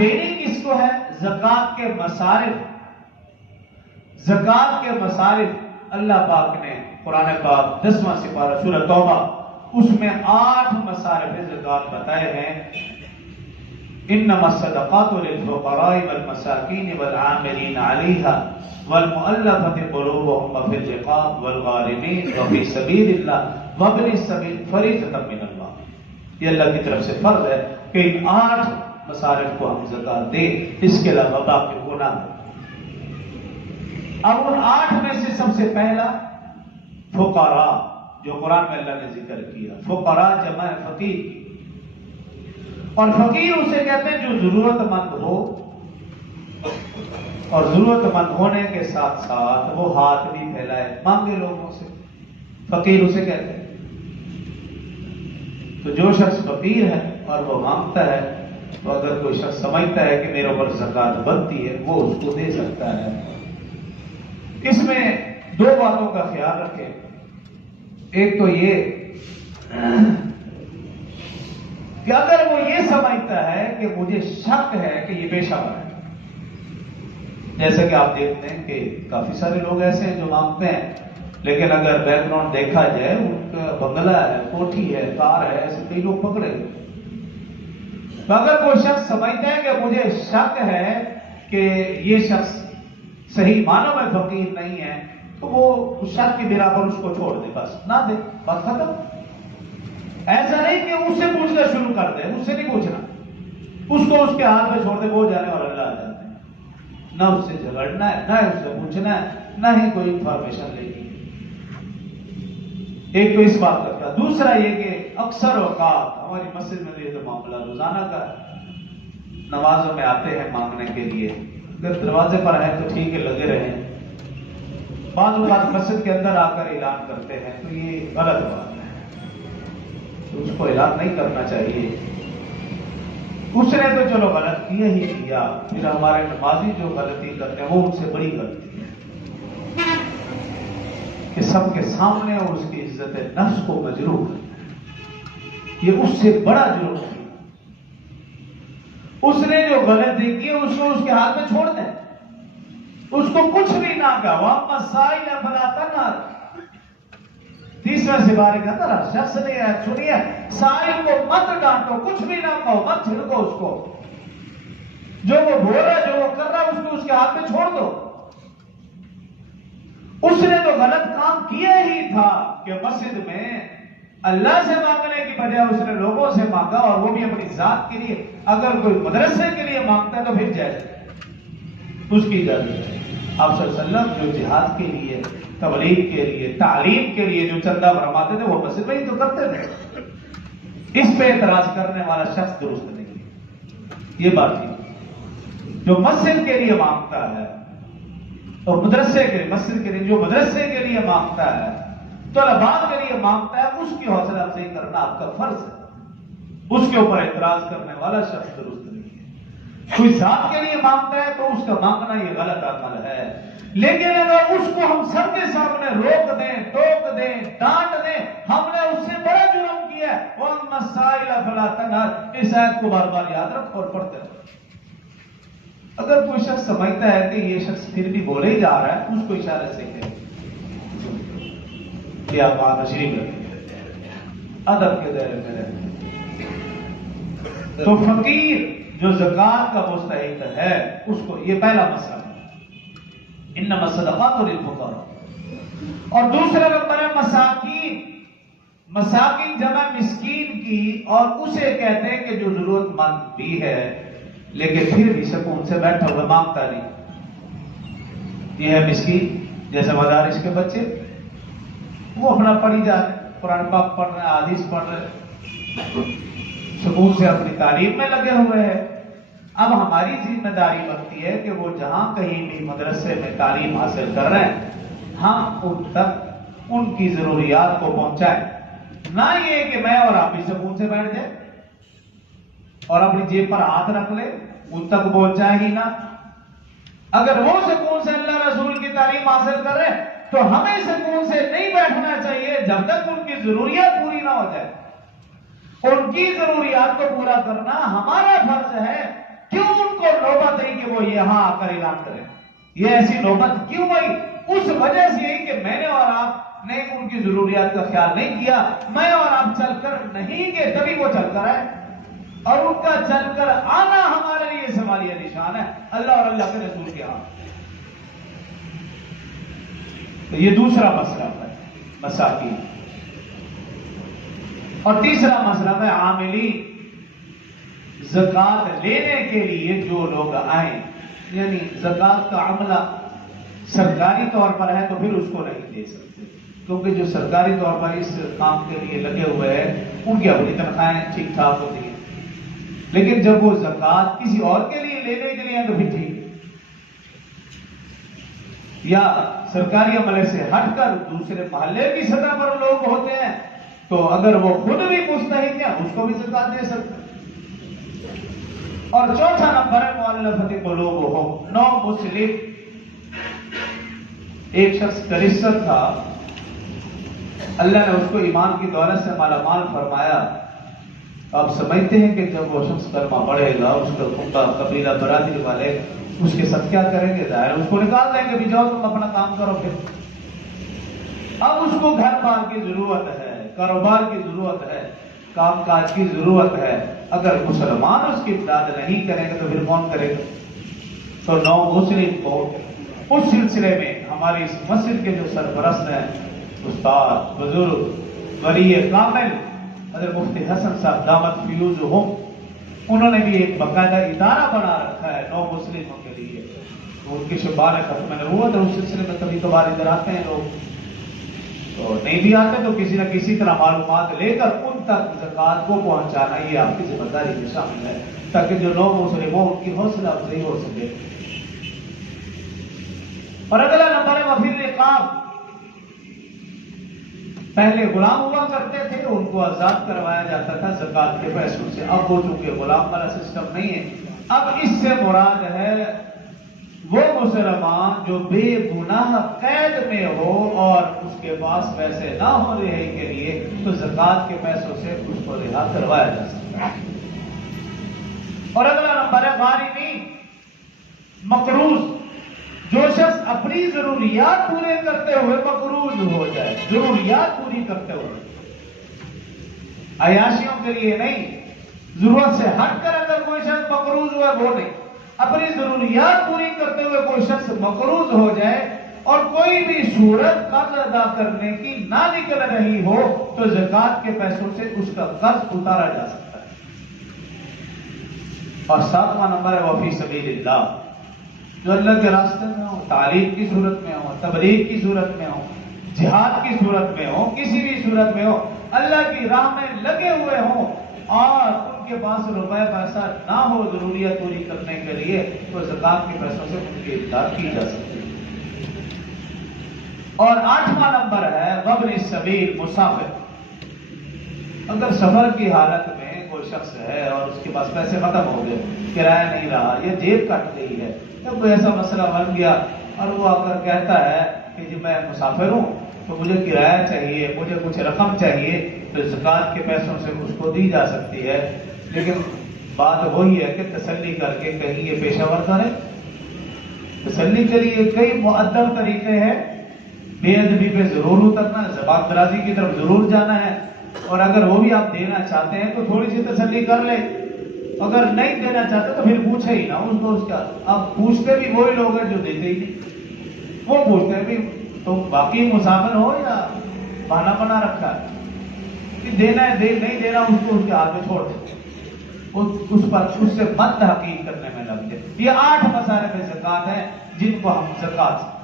دینی کس کو ہے؟ زکات کے مصارف، زکات کے مصارف اللہ پاک نے قرآن پاک 10واں سپارہ سورہ توبہ اس میں 8 مصارف زکات بتائے ہیں۔ انما الصدقات للفقراء والمساکین والعاملین علیہا والمؤلفۃ قلوبهم وفی الرقاب والغارمین وفی سبیل اللہ وابن السبیل فریضۃ من اللہ۔ یہ اللہ کی طرف سے فرض ہے کہ ان 8 مصارف کو ہم زکات دیں، اس کے علاوہ باقی گناہ ہے۔ اب ان 8 میں سے سب سے پہلا فقراء، جو قرآن میں اللہ نے ذکر کیا، فقراء جمع فقیر، اور فقیر اسے کہتے ہیں جو ضرورت مند ہو، اور ضرورت مند ہونے کے ساتھ ساتھ وہ ہاتھ بھی پھیلائے، مانگے لوگوں سے، فقیر اسے کہتے ہیں۔ تو جو شخص فقیر ہے اور وہ مانگتا ہے، تو اگر کوئی شخص سمجھتا ہے کہ میرے اوپر زکات بنتی ہے، وہ اس کو دے سکتا ہے۔ اس میں 2 باتوں کا خیال رکھیں۔ ایک تو یہ کہ اگر وہ یہ سمجھتا ہے کہ مجھے شک ہے کہ یہ پیشہ ور ہے، جیسے کہ آپ دیکھتے ہیں کہ کافی سارے لوگ ایسے ہیں جو مانگتے ہیں، لیکن اگر بیک گراؤنڈ دیکھا جائے ان کا بنگلہ ہے، کوٹھی ہے، کار ہے، ایسے کئی لوگ پکڑے۔ تو اگر کوئی شخص سمجھتا ہے کہ مجھے شک ہے کہ یہ شخص صحیح معنوں میں فقیر نہیں ہے، تو وہ اس شک کی بنا پر اس کو چھوڑ دے، بس نہ دے، بات ختم۔ ایسا نہیں کہ اس سے پوچھنا شروع کر دے، اس سے نہیں پوچھنا، اس کو اس کے ہاتھ میں چھوڑ دے، وہ جانے اور اللہ آ جاتے ہیں۔ نہ اس سے جھگڑنا ہے، نہ اس سے پوچھنا ہے، نہ ہی کوئی انفارمیشن لینی ہے۔ ایک تو اس بات کا کیا۔ دوسرا یہ کہ اکثر اوقات ہماری مسجد میں یہ تو معاملہ روزانہ کا ہے، نمازوں میں آتے ہیں مانگنے کے لیے، اگر دروازے پر ہیں تو ٹھیک ہے لگے رہیں، بعض اوقات مسجد کے اندر آ کر اعلان کرتے ہیں، تو یہ غلط بات ہے، تو اس کو اعلان نہیں کرنا چاہیے۔ اس نے تو چلو غلط کیا ہی کیا، پھر ہمارے نمازی جو غلطی کرتے ہیں وہ ان سے بڑی غلطی ہے کہ سب کے سامنے اور اس کی عزت نفس کو مجروح کرنا، یہ اس سے بڑا جرم ہے۔ اس نے جو غلطی کی اس کو اس کے ہاتھ میں چھوڑ دیں، اس کو کچھ بھی نہ کہا، وَأَمَّا السَّائِلَ فَلَا تَنْهَرْ۔ 30ویں سپارے کا اندر شخص نے سنیے، سائل کو مت ڈانٹو، کچھ بھی نہ کہو، مت چھڑکو اس کو، جو وہ بول رہا ہے، جو وہ کر رہا ہے، اس کو اس کے ہاتھ میں چھوڑ دو۔ اس نے تو غلط کام کیا ہی تھا کہ مسجد میں اللہ سے مانگنے کی بجائے اس نے لوگوں سے مانگا، اور وہ بھی اپنی ذات کے لیے۔ اگر کوئی مدرسے کے لیے مانگتا ہے تو پھر جائز اس کی اجازت ہے۔ آپ صلی اللہ علیہ وسلم جو جہاد کے لیے، تبلیغ کے لیے، تعلیم کے لیے جو چندہ فرماتے تھے وہ مسجد میں ہی تو کرتے تھے۔ اس پہ اعتراض کرنے والا شخص درست نہیں ہے۔ یہ بات ہی جو مسجد کے لیے مانگتا ہے اور مدرسے کے لیے، مسجد کے لیے جو مدرسے کے لیے مانگتا ہے، طلباء کے لیے مانگتا ہے، اس کی حوصلہ افزائی کرنا آپ کا فرض ہے۔ اس کے اوپر اعتراض کرنے والا شخص درست نہیں ہے۔ کوئی ذات کے لیے مانگتا ہے تو اس کا مانگنا یہ غلط عمل ہے، لیکن اگر اس کو ہم سب کے سامنے روک دیں، ٹوک دیں، ڈانٹ دیں، ہم نے اس سے بڑا جرم کیا ہے۔ وَأَمَّا السَّائِلَ فَلَا تَنْهَرْ، اس آیت کو بار بار یاد رکھو اور پڑھتے رہو۔ اگر کوئی شخص سمجھتا ہے کہ یہ شخص پھر بھی بولے ہی جا رہا ہے، اس کو اشارے سے کہے کہ آپ وہاں تشریف رکھیں، ادب کے دائرے میں رہیں۔ تو فقیر جو زکات کا مستحق ہے، اس کو یہ پہلا مسئلہ ہے، انما الصدقات للفقراء۔ اور دوسرا نمبر ہے مساکین۔ مساکین جمع مسکین کی، اور اسے کہتے ہیں کہ جو ضرورت مند بھی ہے لیکن پھر بھی سکون سے بیٹھا ہوا مانگتا نہیں، یہ ہے مسکین۔ جیسے مدارس کے بچے، وہ اپنا پڑھی جا رہے، قرآن پاک پڑھ رہے ہیں، حدیث پڑھ رہے ہیں، سکون سے اپنی تعلیم میں لگے ہوئے ہیں۔ اب ہماری ذمہ داری بنتی ہے کہ وہ جہاں کہیں بھی مدرسے میں تعلیم حاصل کر رہے ہیں، ہم ان تک ان کی ضروریات کو پہنچائیں، نہ یہ کہ میں اور آپ بھی سکون سے بیٹھ جائیں اور اپنی جیب پر ہاتھ رکھ لے، ان تک پہنچائیں ہی نہ۔ اگر وہ سکون سے اللہ رسول کی تعلیم حاصل کر رہے ہیں تو ہمیں سکون سے نہیں بیٹھنا چاہیے جب تک ان کی ضروریات پوری نہ ہو جائے۔ ان کی ضروریات کو پورا کرنا ہمارا فرض ہے، کیوں ان کہ وہ یہاں آ کر اعلان کریں. یہ ایسی نوبت کیوں آئی؟ اس وجہ سے یہی کہ میں نے اور آپ نے ان کی ضروریات کا خیال نہیں کیا. میں اور آپ چل کر نہیں گئے تبھی وہ چل کر آئے، اور ان کا چل کر آنا ہمارے لیے سمالیہ نشان ہے اللہ اور اللہ کے رسول کے ہاتھ. تو یہ دوسرا مسئلہ ہے مساکین. اور تیسرا مسئلہ ہے عاملین. زکات لینے کے لیے جو لوگ آئیں، یعنی زکات کا عملہ سرکاری طور پر ہے تو پھر اس کو نہیں دے سکتے، کیونکہ جو سرکاری طور پر اس کام کے لیے لگے ہوئے ہیں ان کی اپنی تنخواہیں ٹھیک ٹھاک ہوتی ہیں. لیکن جب وہ زکات کسی اور کے لیے لینے کے لیے تو پھر ٹھیک ہے. یا سرکاری عملے سے ہٹ کر دوسرے محلے کی سطح پر لوگ ہوتے ہیں تو اگر وہ خود بھی مستحق ہیں اس کو بھی زکات دے سکتے ہیں. اور چوتھا نمبر ہے مؤلفۃ قلوبہم. نو مسلم. ایک شخص کرسچن تھا، اللہ نے اس کو ایمان کی دولت سے مالا مال فرمایا. آپ سمجھتے ہیں کہ جب وہ شخص کلمہ پڑھے گا اس کا خطہ قبیلہ برادری والے اس کے ساتھ کیا کریں گے؟ ظاہر اس کو نکال دیں گے بھی جاؤ تم اپنا کام کرو. پھر اب اس کو گھر بار کی ضرورت ہے، کاروبار کی ضرورت ہے، کام کاج کی ضرورت ہے. اگر مسلمان اس کی امداد نہیں کریں گے تو پھر کون کرے گا؟ تو نو مسلم کو اس سلسلے میں ہماری اس مسجد کے جو سرپرست ہیں، استاد بزرگ ولی کامل حضرت مفتی حسن صاحب دامت فیوزہم، انہوں نے بھی ایک باقاعدہ ادارہ بنا رکھا ہے نو مسلموں کے لیے. تو ان کی شبان ختم نبوت اور اس سلسلے میں کبھی کبھار ادھر آتے ہیں لوگ، تو نہیں بھی آتے تو کسی نہ کسی طرح معلومات لے کر ان تک زکات کو پہنچانا یہ آپ کی ذمہ داری میں شامل ہے، تاکہ جو نو مسلم ہو ان کی حوصلہ افزائی ہو سکے. اور اگلا نمبر ہے وفی الرقاب. پہلے غلام ہوا کرتے تھے، ان کو آزاد کروایا جاتا تھا زکات کے پیسوں سے. اب وہ چونکہ غلام والا سسٹم نہیں ہے، اب اس سے مراد ہے وہ مسلمان جو بے گناہ قید میں ہو اور اس کے پاس پیسے نہ ہو رہائی کے لیے، تو زکات کے پیسوں سے اس کو رہا کروایا جا سکتا ہے. اور اگلا نمبر ہے غارمین. مقروض. جو شخص اپنی ضروریات پورے کرتے ہوئے مقروض ہو جائے، ضروریات پوری کرتے ہوئے، عیاشیوں کے لیے نہیں، ضرورت سے ہٹ کر اگر کوئی شخص مقروض ہوا وہ نہیں، اپنی ضروریات پوری کرتے ہوئے کوئی شخص مقروض ہو جائے اور کوئی بھی صورت قرض ادا کرنے کی نہ نکل رہی ہو تو زکات کے پیسوں سے اس کا قرض اتارا جا سکتا ہے. اور ساتواں نمبر ہے وفی سبیل اللہ. جو اللہ کے راستے میں ہو، تعلیم کی صورت میں ہو، تبلیغ کی صورت میں ہو، جہاد کی صورت میں ہو، کسی بھی صورت میں ہو، اللہ کی راہ میں لگے ہوئے ہوں اور ان کے پاس روپے پیسہ نہ ہو ضروریات پوری کرنے کے لیے، تو زکات کے پیسوں سے ان کی امداد کی جا سکتی ہے. اور آٹھواں نمبر ہے وابن السبیل. مسافر. اگر سفر کی حالت میں کوئی شخص ہے اور اس کے پاس پیسے ختم ہو گئے، کرایہ نہیں رہا یا جیب کٹ گئی ہے، جب کوئی ایسا مسئلہ بن گیا اور وہ آ کر کہتا ہے کہ جی میں مسافر ہوں تو مجھے کرایہ چاہیے، مجھے کچھ رقم چاہیے، تو زکات کے پیسوں سے اس کو دی جا سکتی ہے. لیکن بات وہی ہے کہ تسلی کر کے کہیں یہ پیشہ ور کرے. تسلی کے لیے کئی مؤدب طریقے ہیں. بے ادبی پہ ضرور اترنا ہے، زبان درازی کی طرف ضرور جانا ہے، اور اگر وہ بھی آپ دینا چاہتے ہیں تو تھوڑی سی تسلی کر لیں. اگر نہیں دینا چاہتے تو پھر پوچھے ہی نہ اس کو. اس کا اب پوچھتے بھی وہی لوگ ہیں جو دیتے ہی نہیں. وہ پوچھتے ہیں بھی تو باقی مسافر ہو یا بہانہ بنا رکھا ہے کہ دینا ہے نہیں دینا اس کو اس کے ہاتھ میں چھوڑ دیتے، اس پر اس سے بد تحقیق کرنے میں لگتے. یہ 8 مسائل میں زکات ہیں جن کو ہم زکات